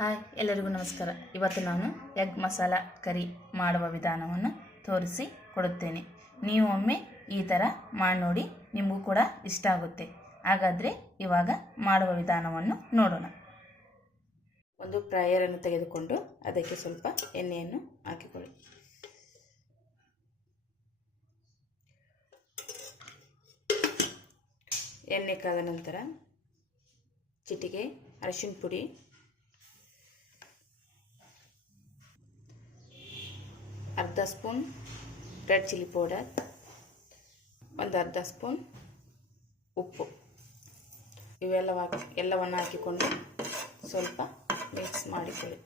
Hi, ಎಲ್ಲರಿಗೂ ನಮಸ್ಕಾರ. ಇವತ್ತು ನಾನು ಎಗ್ ಮಸಾಲ ಕರಿ ಮಾಡುವ ವಿಧಾನವನ್ನು ತೋರಿಸಿ ಕೊಡುತ್ತೇನೆ. ನೀವು ಒಮ್ಮೆ ಈ ಥರ ಮಾಡಿ ನೋಡಿ, ನಿಮಗೂ ಕೂಡ ಇಷ್ಟ ಆಗುತ್ತೆ. ಹಾಗಾದರೆ ಇವಾಗ ಮಾಡುವ ವಿಧಾನವನ್ನು ನೋಡೋಣ. ಒಂದು ಫ್ರೈಯರನ್ನು ತೆಗೆದುಕೊಂಡು ಅದಕ್ಕೆ ಸ್ವಲ್ಪ ಎಣ್ಣೆಯನ್ನು ಹಾಕಿಕೊಳ್ಳಿ. ಎಣ್ಣೆ ಕಾದ ನಂತರ ಚಿಟಿಕೆ ಅರಿಶಿನ ಪುಡಿ, ಅರ್ಧ ಸ್ಪೂನ್ ರೆಡ್ ಚಿಲ್ಲಿ ಪೌಡರ್, ಒಂದು ಅರ್ಧ ಸ್ಪೂನ್ ಉಪ್ಪು, ಎಲ್ಲವನ್ನು ಹಾಕಿಕೊಂಡು ಸ್ವಲ್ಪ ಮಿಕ್ಸ್ ಮಾಡಿಕೊಳ್ಳಿ.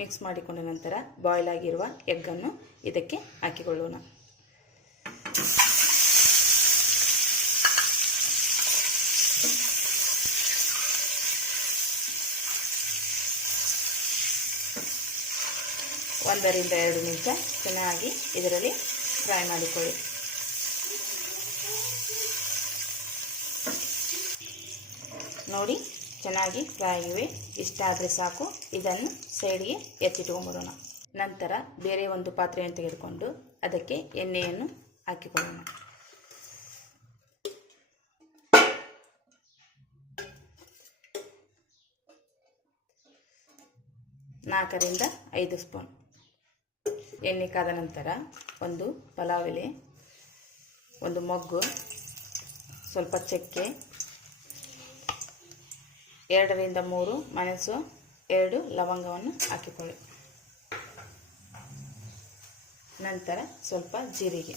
ಮಿಕ್ಸ್ ಮಾಡಿಕೊಂಡ ನಂತರ ಬಾಯ್ಲ್ ಆಗಿರುವ ಎಗ್ಗನ್ನು ಇದಕ್ಕೆ ಹಾಕಿಕೊಳ್ಳೋಣ. ಒಂದರಿಂದ 2 ನಿಮಿಷ ಚೆನ್ನಾಗಿ ಇದರಲ್ಲಿ ಫ್ರೈ ಮಾಡಿಕೊಳ್ಳಿ. ನೋಡಿ, ಚೆನ್ನಾಗಿ ಫ್ರೈ ಆಗಿವೆ. ಇಷ್ಟ ಆದರೆ ಸಾಕು. ಇದನ್ನು ಸೈಡ್ಗೆ ಎತ್ತಿಟ್ಕೊಂಡ್ಬಿಡೋಣ. ನಂತರ ಬೇರೆ ಒಂದು ಪಾತ್ರೆಯನ್ನು ತೆಗೆದುಕೊಂಡು ಅದಕ್ಕೆ ಎಣ್ಣೆಯನ್ನು ಹಾಕಿಕೊಳ್ಳೋಣ. ನಾಲ್ಕರಿಂದ 5 ಸ್ಪೂನ್ ಎಣ್ಣೆ ಕಾದ ನಂತರ ಒಂದು ಪಲಾವ್ ಎಲೆ, ಒಂದು ಮೊಗ್ಗು, ಸ್ವಲ್ಪ ಚಕ್ಕೆ, 2ರಿಂದ 3 ಮೆಣಸು, 2 ಲವಂಗವನ್ನು ಹಾಕಿಕೊಳ್ಳಿ. ನಂತರ ಸ್ವಲ್ಪ ಜೀರಿಗೆ.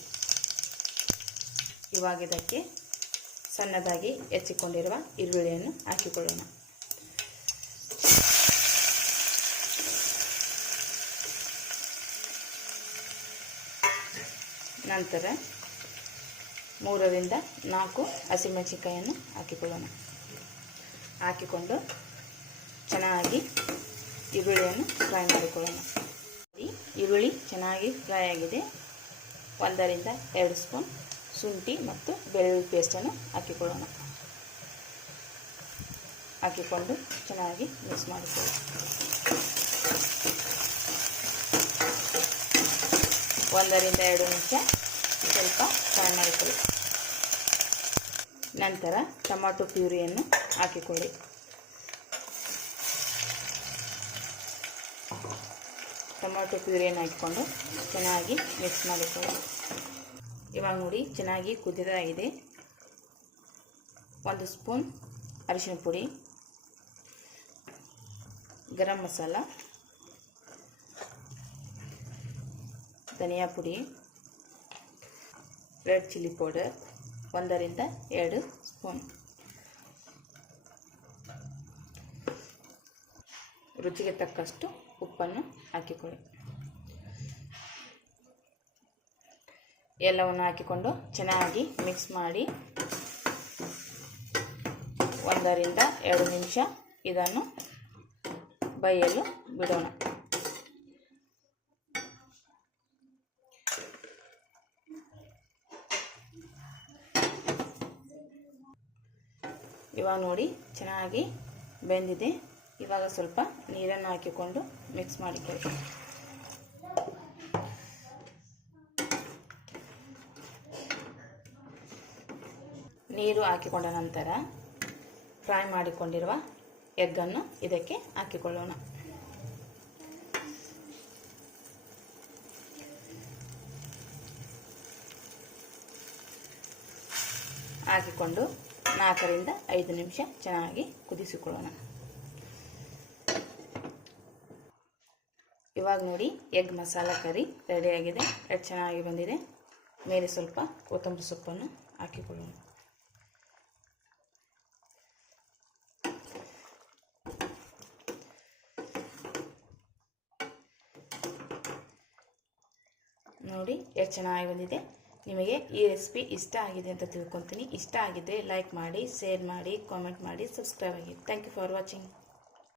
ಇವಾಗ ಇದಕ್ಕೆ ಸಣ್ಣದಾಗಿ ಹೆಚ್ಚಿಕೊಂಡಿರುವ ಈರುಳ್ಳಿಯನ್ನು ಹಾಕಿಕೊಳ್ಳೋಣ. ನಂತರ 3ರಿಂದ 4 ಹಸಿಮೆಣಸಿನಕಾಯಿಯನ್ನು ಹಾಕಿಕೊಳ್ಳೋಣ. ಹಾಕಿಕೊಂಡು ಚೆನ್ನಾಗಿ ಈರುಳ್ಳಿಯನ್ನು ಫ್ರೈ ಮಾಡಿಕೊಳ್ಳೋಣ. ಈರುಳ್ಳಿ ಚೆನ್ನಾಗಿ ಫ್ರೈ ಆಗಿದೆ. 1ರಿಂದ 2 ಸ್ಪೂನ್ ಶುಂಠಿ ಮತ್ತು ಬೆಳ್ಳುಳ್ಳಿ ಪೇಸ್ಟನ್ನು ಹಾಕಿಕೊಳ್ಳೋಣ. ಹಾಕಿಕೊಂಡು ಚೆನ್ನಾಗಿ ಮಿಕ್ಸ್ ಮಾಡಿಕೊಳ್ಳಿ. 1ರಿಂದ 2 ನಿಮಿಷ ಸ್ವಲ್ಪ ಫ್ರೈ ಮಾಡಿಕೊಳ್ಳಿ. ನಂತರ ಟೊಮಾಟೊ ಪ್ಯೂರಿಯನ್ನು ಹಾಕಿಕೊಳ್ಳಿ. ಟೊಮಾಟೊ ಪ್ಯೂರಿಯನ್ನು ಹಾಕಿಕೊಂಡು ಚೆನ್ನಾಗಿ ಮಿಕ್ಸ್ ಮಾಡಿಕೊಳ್ಳಿ. ಇವಾಗ ನೋಡಿ, ಚೆನ್ನಾಗಿ ಕುದಿದಾಗಿದೆ. 1 ಸ್ಪೂನ್ ಅರಿಶಿನ ಪುಡಿ, ಗರಂ ಮಸಾಲ, ಧನಿಯಾ ಪುಡಿ, ರೆಡ್ ಚಿಲ್ಲಿ ಪೌಡರ್ 1ರಿಂದ 2 ಸ್ಪೂನ್, ರುಚಿಗೆ ತಕ್ಕಷ್ಟು ಉಪ್ಪನ್ನು ಹಾಕಿಕೊಳ್ಳಿ. ಎಲ್ಲವನ್ನು ಹಾಕಿಕೊಂಡು ಚೆನ್ನಾಗಿ ಮಿಕ್ಸ್ ಮಾಡಿ 1ರಿಂದ 2 ನಿಮಿಷ ಇದನ್ನು ಬೇಯಲು ಬಿಡೋಣ. ಇವಾಗ ನೋಡಿ, ಚೆನ್ನಾಗಿ ಬೆಂದಿದೆ. ಇವಾಗ ಸ್ವಲ್ಪ ನೀರನ್ನು ಹಾಕಿಕೊಂಡು ಮಿಕ್ಸ್ ಮಾಡಿಕೊಳ್ಳಿ. ನೀರು ಹಾಕಿಕೊಂಡ ನಂತರ ಫ್ರೈ ಮಾಡಿಕೊಂಡಿರುವ ಎಗ್ಗನ್ನು ಇದಕ್ಕೆ ಹಾಕಿಕೊಳ್ಳೋಣ. ಹಾಕಿಕೊಂಡು 4ರಿಂದ 5 ನಿಮಿಷ ಚೆನ್ನಾಗಿ ಕುದಿಸಿಕೊಳ್ಳೋಣ. ಇವಾಗ ನೋಡಿ, ಎಗ್ ಮಸಾಲ ಕರಿ ರೆಡಿಯಾಗಿದೆ. ಎಷ್ಟು ಚೆನ್ನಾಗಿ ಬಂದಿದೆ. ಮೇಲೆ ಸ್ವಲ್ಪ ಕೊತ್ತಂಬರಿ ಸೊಪ್ಪನ್ನು ಹಾಕಿಕೊಳ್ಳೋಣ. ನೋಡಿ, ಎಷ್ಟು ಚೆನ್ನಾಗಿ ಬಂದಿದೆ. ನಿಮಗೆ ಈ ರೆಸಿಪಿ ಇಷ್ಟ ಆಗಿದೆ ಅಂತ ತಿಳ್ಕೊತೀನಿ. ಇಷ್ಟ ಆಗಿದ್ದರೆ ಲೈಕ್ ಮಾಡಿ, ಶೇರ್ ಮಾಡಿ, ಕಾಮೆಂಟ್ ಮಾಡಿ, ಸಬ್ಸ್ಕ್ರೈಬ್ ಆಗಿ. Thank you for watching.